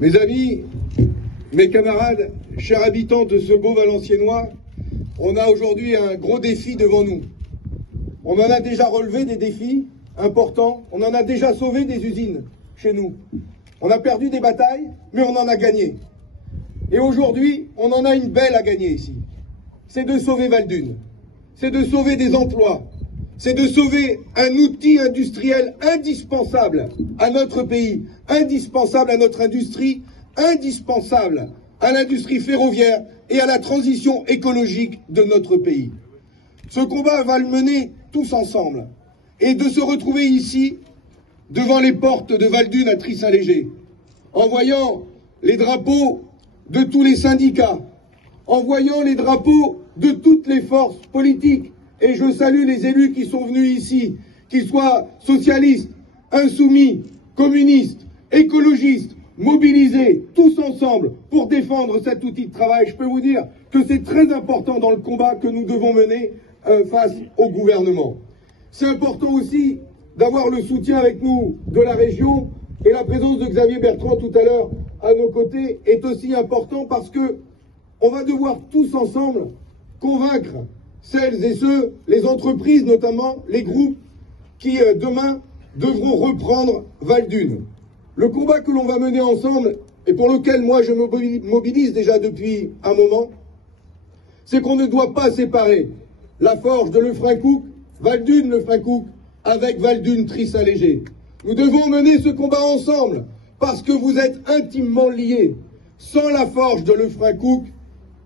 Mes amis, mes camarades, chers habitants de ce beau Valenciennois, on a aujourd'hui un gros défi devant nous. On en a déjà relevé des défis importants, on en a déjà sauvé des usines chez nous. On a perdu des batailles, mais on en a gagné. Et aujourd'hui, on en a une belle à gagner ici. C'est de sauver Valdunes, c'est de sauver des emplois, c'est de sauver un outil industriel indispensable à notre pays, indispensable à notre industrie, indispensable à l'industrie ferroviaire et à la transition écologique de notre pays. Ce combat va le mener tous ensemble et de se retrouver ici, devant les portes de Valdunes à Tris-Saint-Léger, en voyant les drapeaux de tous les syndicats, en voyant les drapeaux de toutes les forces politiques. Et je salue les élus qui sont venus ici, qu'ils soient socialistes, insoumis, communistes, écologistes, mobilisés, tous ensemble pour défendre cet outil de travail. Je peux vous dire que c'est très important dans le combat que nous devons mener face au gouvernement. C'est important aussi d'avoir le soutien avec nous de la région, et la présence de Xavier Bertrand tout à l'heure à nos côtés est aussi important parce que on va devoir tous ensemble convaincre celles et ceux, les entreprises notamment, les groupes qui demain devront reprendre Valdunes. Le combat que l'on va mener ensemble et pour lequel moi je me mobilise déjà depuis un moment, c'est qu'on ne doit pas séparer la forge de Lefrancouc, Valdunes Lefrancouc, avec Valdunes Tris-Saint-Léger. Nous devons mener ce combat ensemble parce que vous êtes intimement liés. Sans la forge de Lefrancouc,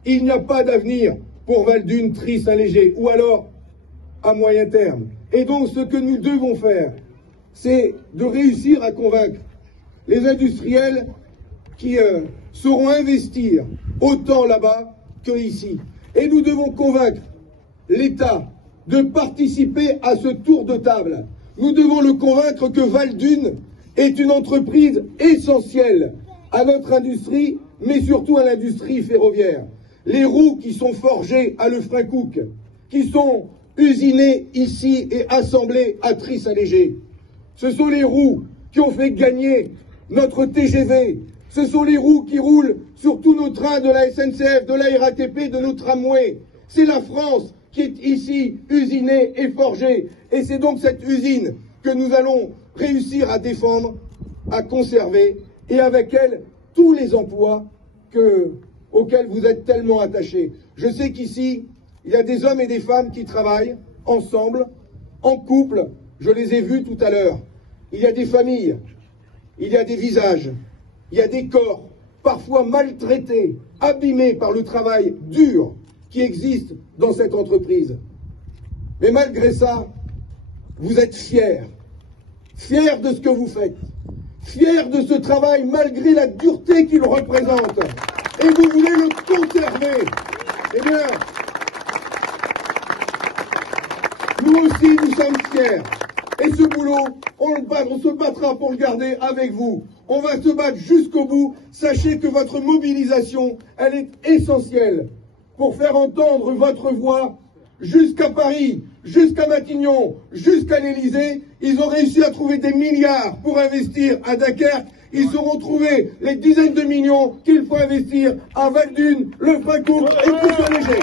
il n'y a pas d'avenir pour Valdunes Tris-Saint-Léger, ou alors à moyen terme. Et donc ce que nous devons faire, c'est de réussir à convaincre les industriels qui sauront investir autant là-bas que ici. Et nous devons convaincre l'État de participer à ce tour de table. Nous devons le convaincre que Valdunes est une entreprise essentielle à notre industrie, mais surtout à l'industrie ferroviaire. Les roues qui sont forgées à Lefrancouc, qui sont usinées ici et assemblées à Tris-Saint-Léger, ce sont les roues qui ont fait gagner notre TGV, ce sont les roues qui roulent sur tous nos trains de la SNCF, de la RATP, de nos tramways. C'est la France qui est ici usinée et forgée. Et c'est donc cette usine que nous allons réussir à défendre, à conserver, et avec elle tous les emplois auxquels vous êtes tellement attachés. Je sais qu'ici, il y a des hommes et des femmes qui travaillent ensemble, en couple. Je les ai vus tout à l'heure. Il y a des familles, il y a des visages, il y a des corps, parfois maltraités, abîmés par le travail dur qui existe dans cette entreprise. Mais malgré ça, vous êtes fiers de ce que vous faites, fiers de ce travail malgré la dureté qu'il représente. Et vous voulez le conserver. Eh bien, nous aussi, nous sommes fiers. Et ce boulot, on se battra pour le garder avec vous. On va se battre jusqu'au bout. Sachez que votre mobilisation, elle est essentielle pour faire entendre votre voix jusqu'à Paris, jusqu'à Matignon, jusqu'à l'Élysée. Ils ont réussi à trouver des milliards pour investir à Dunkerque. Ils sauront trouver les dizaines de millions qu'il faut investir à Valdunes, Lefrancouc et Tris-Saint-Léger.